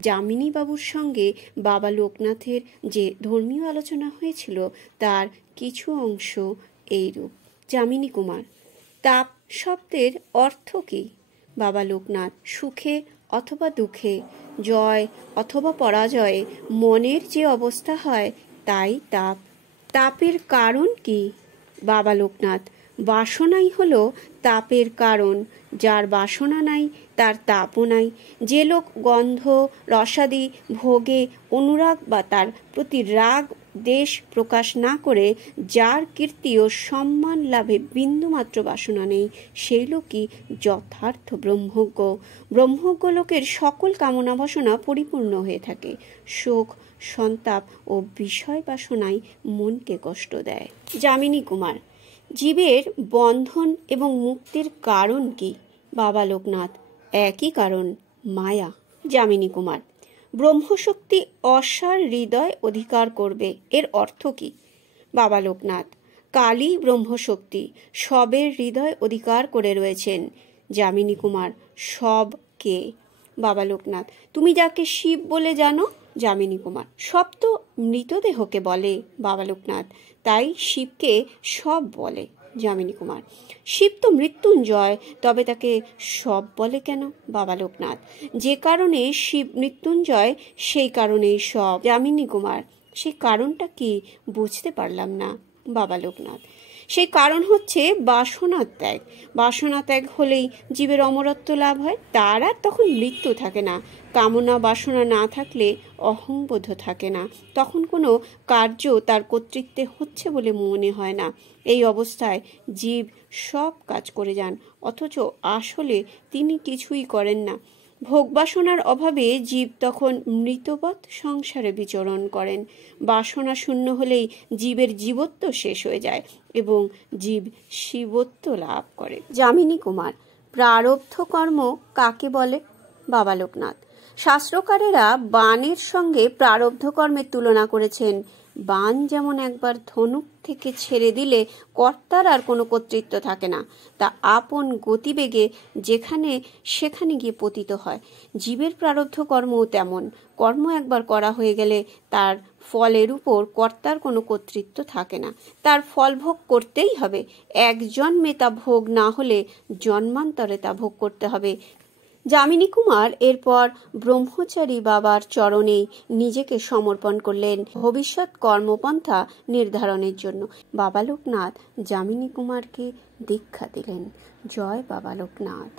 যামিনী বাবুর সঙ্গে বাবা লোকনাথের যে ধর্মীয় আলোচনা হয়েছিল তার কিছু অংশ এইরূপ। যামিনী কুমার: তাপ শব্দের অর্থ কী? বাবা লোকনাথ: সুখে অথবা দুঃখে, জয় অথবা পরাজয়ে মনের যে অবস্থা হয় তাই তাপ। তাপের কারণ কি? বাবা লোকনাথ: বাসনাই হলো তাপের কারণ। যার বাসনা নাই তার তাপও নাই। যে লোক গন্ধ রসাদি ভোগে অনুরাগ বা তার প্রতি রাগ দেশ প্রকাশ না করে, যার কীর্তি ও সম্মান লাভে বিন্দুমাত্র বাসনা নেই, সেই লোকই যথার্থ ব্রহ্মজ্ঞ। ব্রহ্মজ্ঞ লোকের সকল কামনা বাসনা পরিপূর্ণ হয়ে থাকে। শোক সন্তাপ ও বিষয় বাসনাই মনকে কষ্ট দেয়। যামিনী কুমার: জীবের বন্ধন এবং মুক্তির কারণ কি? বাবা লোকনাথ: একই কারণ, মায়া। যামিনী কুমার: ব্রহ্মশক্তি অসার হৃদয় অধিকার করবে, এর অর্থ কি? বাবা লোকনাথ: কালী ব্রহ্মশক্তি সবের হৃদয় অধিকার করে রয়েছেন। যামিনী কুমার: সব কে? বাবা লোকনাথ: তুমি যাকে শিব বলে জানো। যামিনী কুমার: সব তো মৃতদেহকে বলে। বাবা লোকনাথ: তাই শিবকে সব বলে। যামিনী কুমার: শিব তো মৃত্যুঞ্জয়, তবে তাকে সব বলে কেন? বাবা লোকনাথ: যে কারণে শিব মৃত্যুঞ্জয় সেই কারণেই সব। যামিনী কুমার: সেই কারণটা কি? বুঝতে পারলাম না। বাবা লোকনাথ: সেই কারণ হচ্ছে বাসনা ত্যাগ। বাসনা ত্যাগ হলেই জীবের অমরত্ব লাভ হয়, তার আর তখন মৃত্যু থাকে না। কামনা বাসনা না থাকলে অহংবোধ থাকে না, তখন কোনো কার্য তার কর্তৃত্বে হচ্ছে বলে মনে হয় না। এই অবস্থায় জীব সব কাজ করে যান, অথচ আসলে তিনি কিছুই করেন না। ভোগবাসনার অভাবে জীব তখন মৃতবৎ সংসারে বিচরণ করেন। বাসনা শূন্য হলেই জীবের জীবত্ব শেষ হয়ে যায় এবং জীব শিবত্ব লাভ করে। যামিনী কুমার: প্রারব্ধ কর্ম কাকে বলে? বাবা লোকনাথ: শাস্ত্রকারেরা বাণের সঙ্গে প্রারব্ধ কর্মের তুলনা করেছেন। বাণ যেমন একবার ধনুক থেকে ছেড়ে দিলে কর্তার আর কোনো কর্তৃত্ব থাকে না, তা আপন গতিবেগে যেখানে সেখানে গিয়ে পতিত হয়। জীবের প্রারব্ধ কর্মও তেমন। কর্ম একবার করা হয়ে গেলে তার ফলের উপর কর্তার কোনো কর্তৃত্ব থাকে না, তার ফল ভোগ করতেই হবে। এক জন্মে তা ভোগ না হলে জন্মান্তরে তা ভোগ করতে হবে। যামিনী কুমার এরপর ব্রহ্মচারী বাবার চরণে নিজেকে সমর্পণ করলেন ভবিষ্যৎ কর্মপন্থা নির্ধারণের জন্য। বাবা লোকনাথ যামিনী কুমারকে দীক্ষা দিলেন। জয় বাবা লোকনাথ।